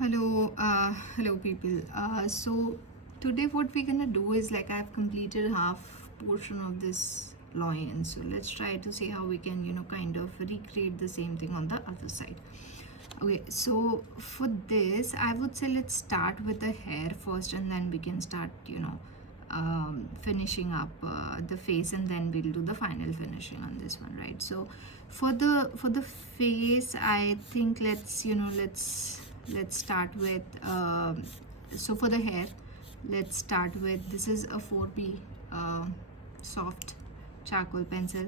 Hello people. So today what we're gonna do is like I've completed half portion of this loin. So let's try to see how we can kind of recreate the same thing on the other side. Okay, so for this I would say let's start with the hair first, and then we can start finishing up the face, and then we'll do the final finishing on this one, right? So for the face, I think let's start with so for the hair, let's start with, this is a 4B soft charcoal pencil.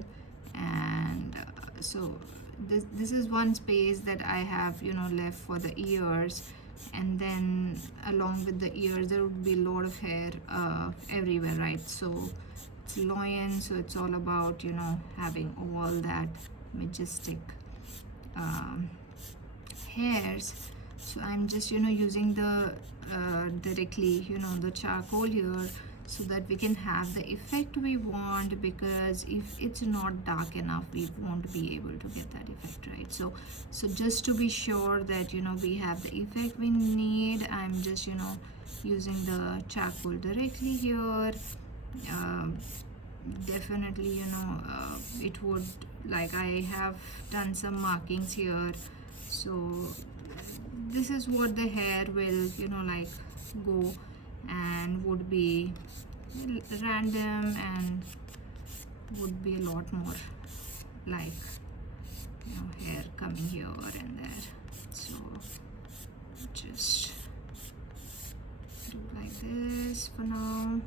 And so this is one space that I have left for the ears, and then along with the ears there would be a lot of hair everywhere, right? So it's loin, so it's all about having all that majestic um, hairs. So I'm just using the directly the charcoal here, so that we can have the effect we want, because if it's not dark enough we won't be able to get that effect, right? So just to be sure that we have the effect we need, I'm just using the charcoal directly here. Definitely it would, like, I have done some markings here. So this is what the hair will like go, and would be random, and would be a lot more like hair coming here and there. So just do like this for now.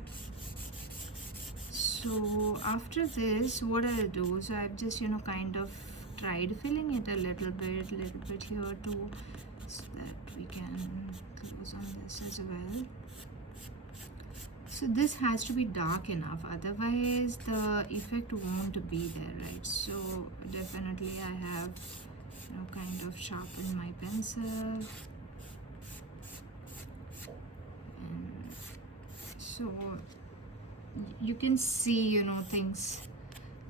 So after this, what I'll do, so I've just kind of tried filling it a little bit here too, so that we can close on this as well. So this has to be dark enough, otherwise the effect won't be there, right? So definitely I have kind of sharpened my pencil, and so you can see things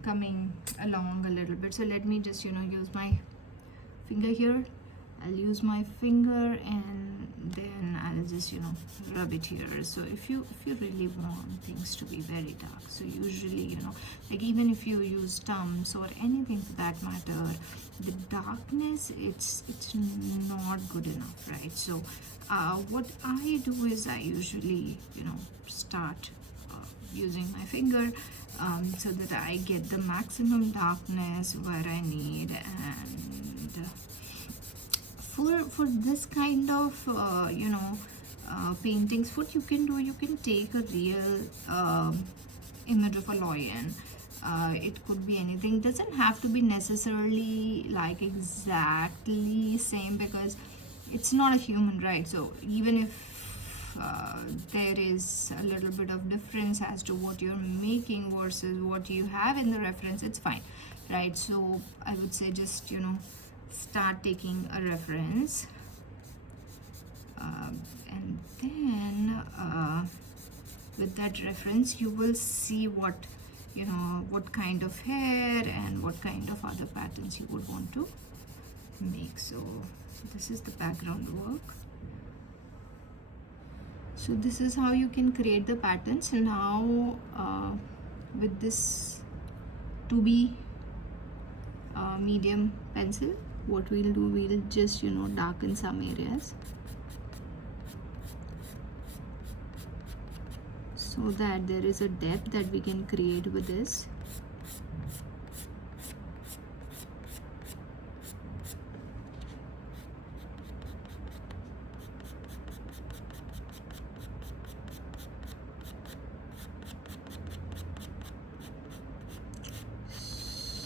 coming along a little bit. So let me just use my finger here. I'll use my finger, and then I'll just rub it here. So if you really want things to be very dark, so usually like even if you use Tums or anything for that matter, the darkness, it's not good enough, right? So what I do is I usually start using my finger, so that I get the maximum darkness where I need. And for this kind of paintings, what you can do, you can take a real image of a lion. It could be anything, it doesn't have to be necessarily like exactly same, because it's not a human, right? So even if there is a little bit of difference as to what you're making versus what you have in the reference, it's fine, right? So I would say just start taking a reference, and then with that reference you will see what what kind of hair and what kind of other patterns you would want to make. So this is the background work. So this is how you can create the patterns. Now with this 2B medium pencil, what we'll do, we'll just darken some areas, so that there is a depth that we can create with this.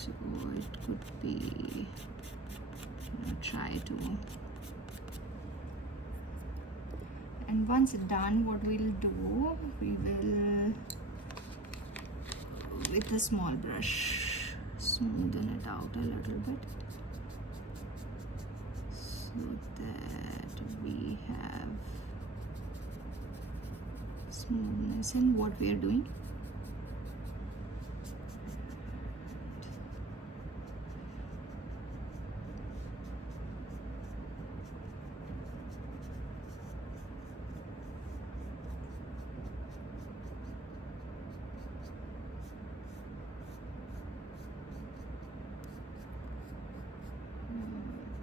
So it could be, try to, and once done, what we'll do, we will with a small brush smoothen it out a little bit, so that we have smoothness in what we are doing.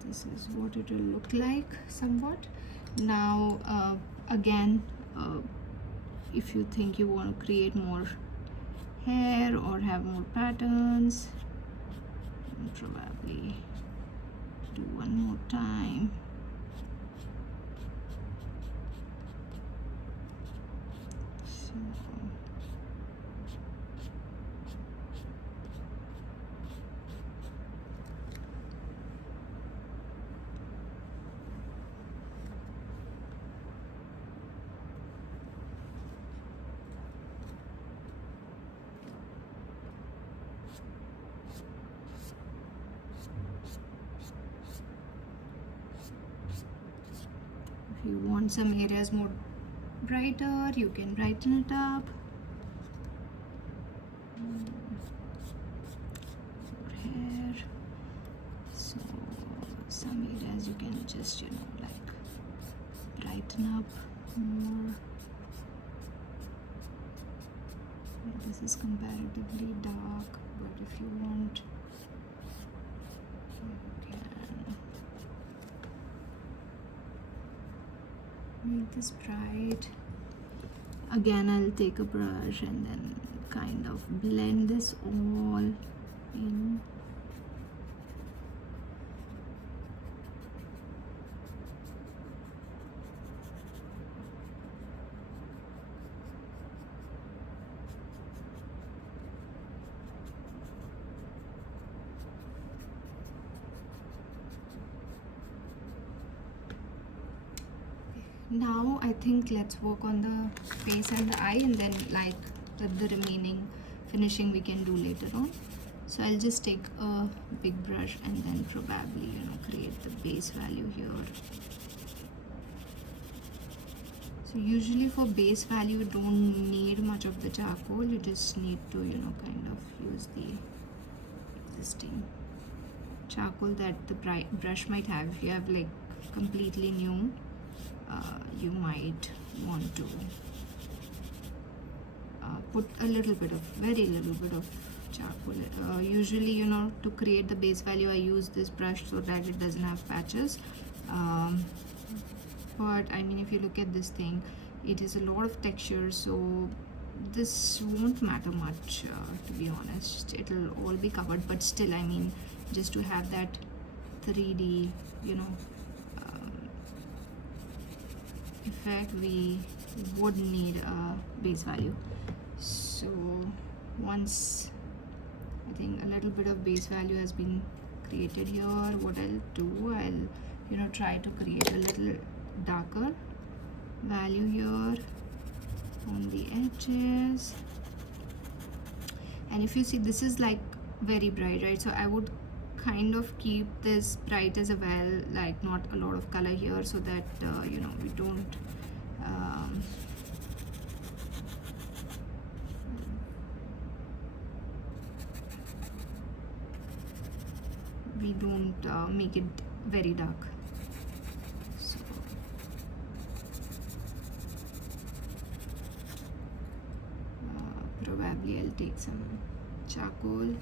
this is what it will look like somewhat. Now again, if you think you want to create more hair or have more patterns, probably do one more time. So if you want some areas more brighter, you can brighten it up. More hair. So some areas you can just, you know, like brighten up more. This is comparatively dark, but if you want, you can make this bright. Again, I'll take a brush and then kind of blend this all in. Now I think let's work on the face and the eye, and then like the remaining finishing we can do later on. So I'll just take a big brush and then probably, you know, create the base value here. So usually for base value you don't need much of the charcoal, you just need to, you know, kind of use the existing charcoal that the brush might have. If you have like completely new, you might want to put a little bit of, very little bit of charcoal. Usually, you know, to create the base value I use this brush so that it doesn't have patches. But I mean, if you look at this thing, it is a lot of texture, so this won't matter much, to be honest. It'll all be covered, but still, I mean, just to have that 3D, you know, effect, we would need a base value. So once I think a little bit of base value has been created here, what I'll do, I'll, you know, try to create a little darker value here on the edges. And if you see, this is like very bright, right? So I would kind of keep this bright as well, like not a lot of color here, so that you know, we don't make it very dark. So probably I'll take some charcoal.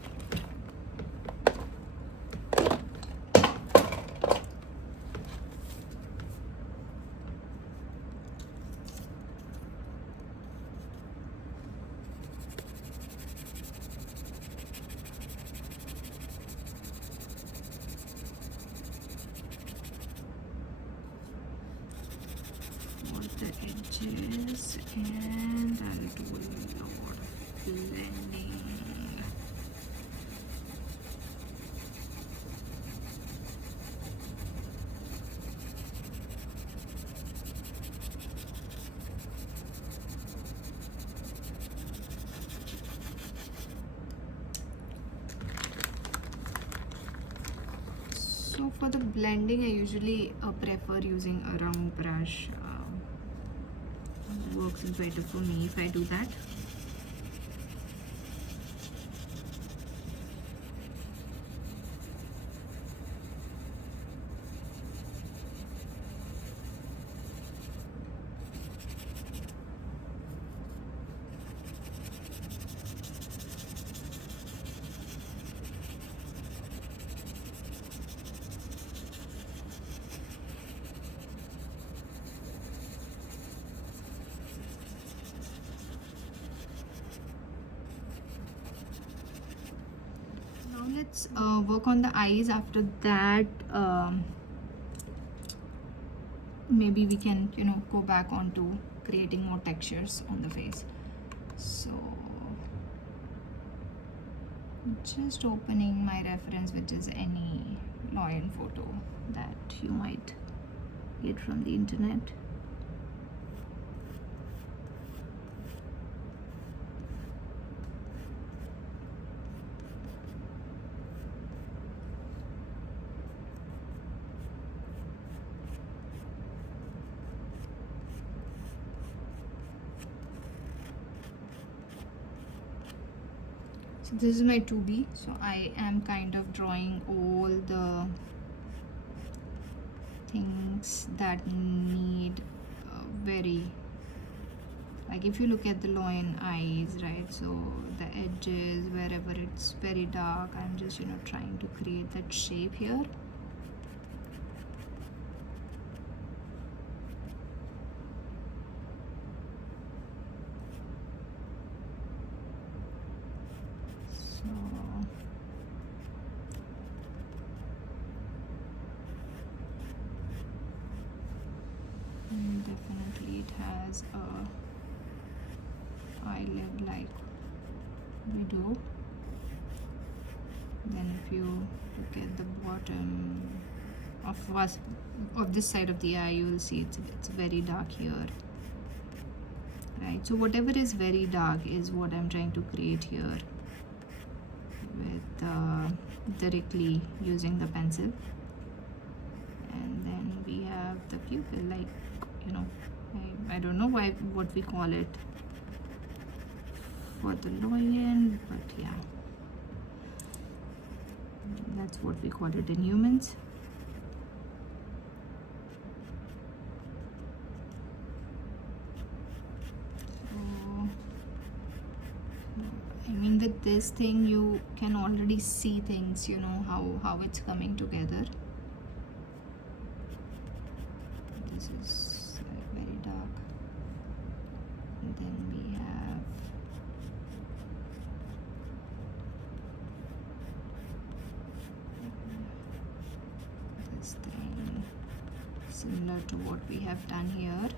The edges, and I'll do a lot of blending. So for the blending, I usually prefer using a round brush. Works better for me if I do that. let's work on the eyes. After that, maybe we can, you know, go back onto creating more textures on the face. So just opening my reference, which is any lion photo that you might get from the internet. So this is my 2B. So I am kind of drawing all the things that need very, like if you look at the lion eyes, right? So the edges, wherever it's very dark, I'm just, you know, trying to create that shape here. Definitely it has a eyelid like we do. Then if you look at the bottom of this side of the eye, you will see it's very dark here, right? So whatever is very dark is what I'm trying to create here with directly using the pencil. And then we have the pupil, like, you know, I don't know what we call it for the lion, but yeah, that's what we call it in humans. So I mean, with this thing you can already see things, you know, how it's coming together. This is very dark, and then we have this thing similar to what we have done here.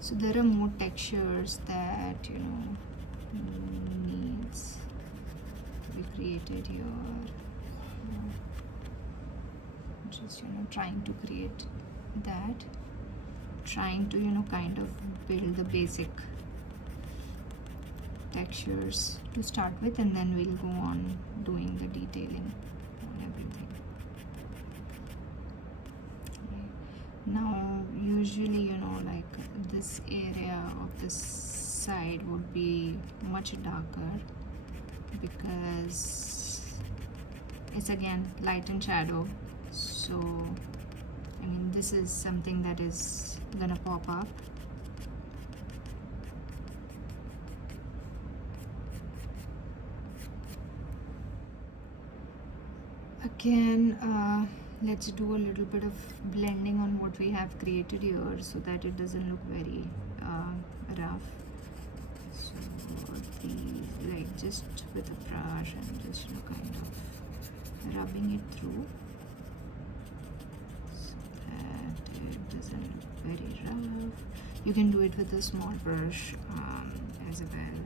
So there are more textures that, you know, needs to be created here. Just, you know, trying to create that, trying to, you know, kind of build the basic textures to start with, and then we'll go on doing the detailing on everything. Now usually, you know, like this area of this side would be much darker because it's again light and shadow. So I mean, this is something that is gonna pop up. Again, let's do a little bit of blending on what we have created here so that it doesn't look very rough. So these, like, just with a brush and just, you know, kind of rubbing it through so that it doesn't look very rough. You can do it with a small brush as well.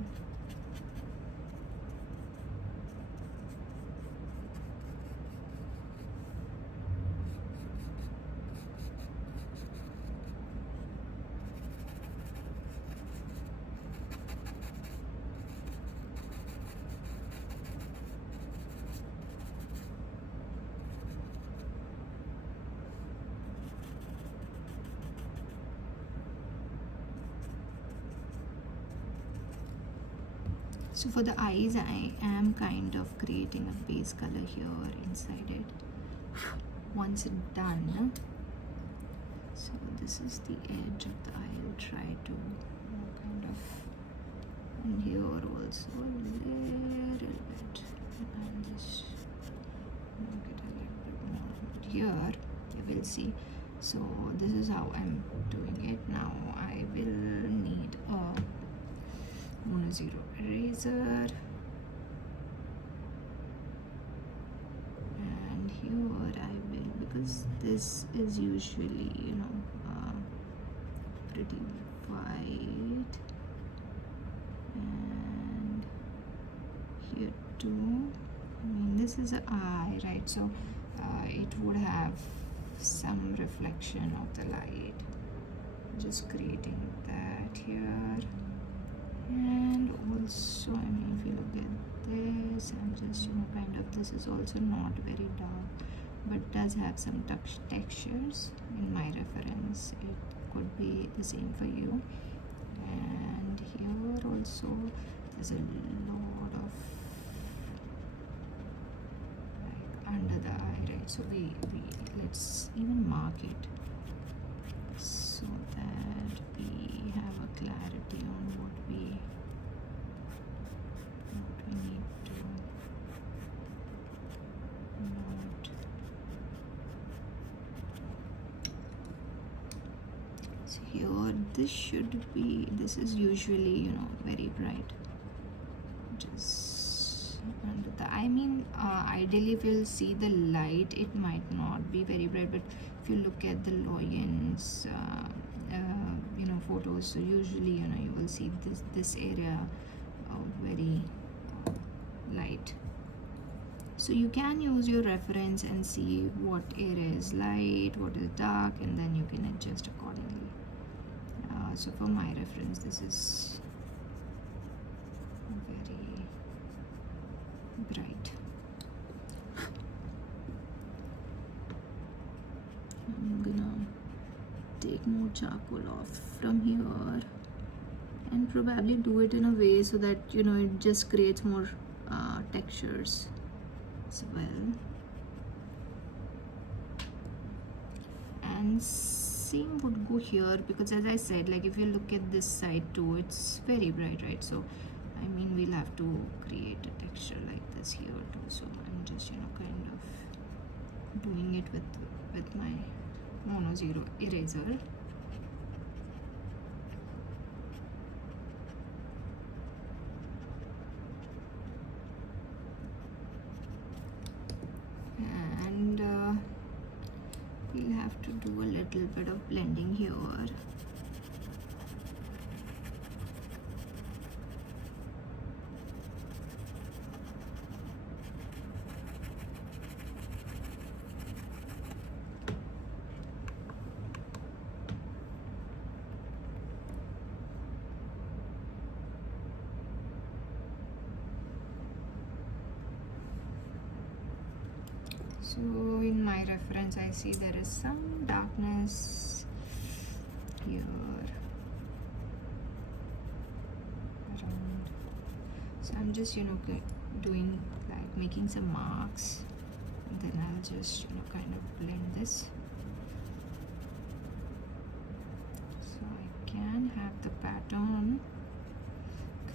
So for the eyes, I am kind of creating a base color here inside it. Once it's done, so this is the edge of the eye. I'll try to kind of and here also a little bit, and just make it a little bit more. But here you will see. So this is how I'm doing it. Now I will need a monozero eraser, and here I will, because this is usually pretty white, and here too. I mean, this is an eye, right? So it would have some reflection of the light. Just creating that here. And also, I mean, if you look at this, I'm just kind of, this is also not very dark, but does have some textures. In my reference, it could be the same for you. And here also there's a lot of like under the eye, right? So we let's even mark it so that we have a clarity on what we need to note. So here this should be, this is usually very bright, just under the, I mean, ideally if you'll see the light, it might not be very bright, but if you look at the Loyens photos, so usually you will see this area very light. So you can use your reference and see what area is light, what is dark, and then you can adjust accordingly. So for my reference, this is very bright. I'm gonna take more charcoal off from here and probably do it in a way so that it just creates more textures as well. And same would go here, because as I said, like if you look at this side too, it's very bright, right? So I mean, we'll have to create a texture like this here too. So I'm just kind of doing it with my monozero eraser. And we'll have to do a little bit of blending here. So in my reference, I see there is some darkness here around. So I'm just doing like making some marks, and then I'll just kind of blend this. So I can have the pattern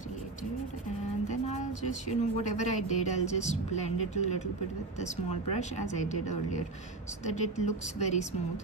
created, and then I'll just whatever I did, I'll just blend it a little bit with the small brush as I did earlier, so that it looks very smooth.